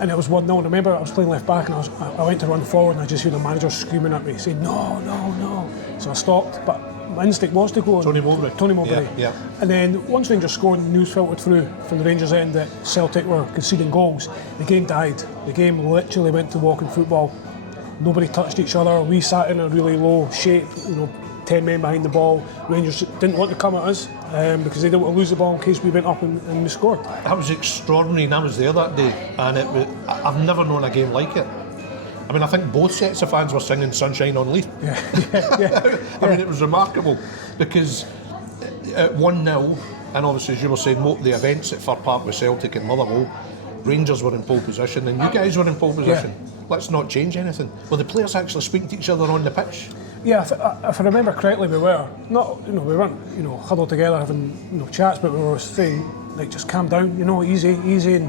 and it was 1-0. I remember I was playing left back, and I went to run forward, and I just heard the manager screaming at me, saying, "No, no, no." So I stopped, but my instinct was to go. Tony Mowbray. Yeah. And then once Rangers scored, news filtered through from the Rangers end that Celtic were conceding goals. The game died. The game literally went to walking football. Nobody touched each other. We sat in a really low shape, 10 men behind the ball. Rangers didn't want to come at us because they didn't want to lose the ball in case we went up and we scored. That was extraordinary, and I was there that day, and I've never known a game like it. I mean, I think both sets of fans were singing Sunshine on Leith. Yeah. I mean, it was remarkable because at 1-0, and obviously as you were saying, the events at Fir Park with Celtic and Motherwell, Rangers were in pole position and you guys were in pole position. Let's not change anything. Were the players actually speaking to each other on the pitch? Yeah, if I remember correctly, we were. We weren't, huddled together having, chats, but we were saying, like, just calm down, easy, and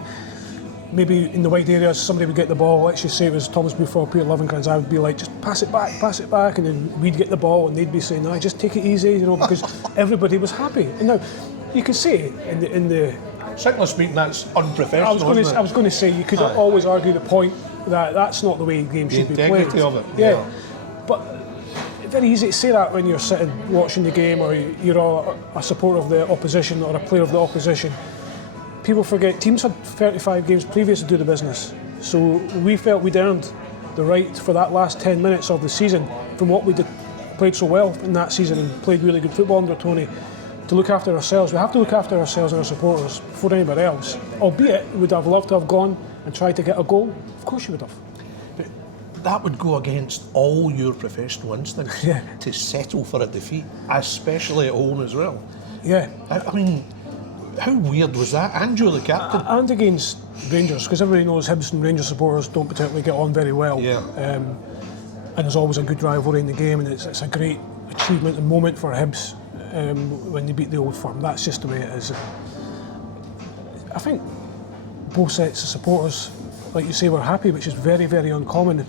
maybe in the wide areas somebody would get the ball. Let's just say it was Thomas Buford, Peter Lovencrans. I would be like, just pass it back, and then we'd get the ball, and they'd be saying, "No, just take it easy," because everybody was happy. And now, you could say in the Simply speaking, that's unprofessional. I was going to say you could always argue the point that that's not the way games should be played. The integrity of it. Yeah, but it's very easy to say that when you're sitting watching the game, or you're a supporter of the opposition or a player of the opposition. People forget teams had 35 games previous to do the business, so we felt we'd earned the right for that last 10 minutes of the season from what we played so well in that season and played really good football under Tony, to look after ourselves. We have to look after ourselves and our supporters before anybody else. Albeit, we would have loved to have gone and tried to get a goal. Of course you would have. But that would go against all your professional instincts to settle for a defeat, especially at home as well. Yeah. I mean, how weird was that? And you're the captain. And against Rangers, because everybody knows Hibs and Rangers supporters don't particularly get on very well. Yeah. And there's always a good rivalry in the game, and it's a great achievement and moment for Hibs when they beat the Old Firm. That's just the way it is. I think both sets of supporters, like you say, were happy, which is very, very uncommon.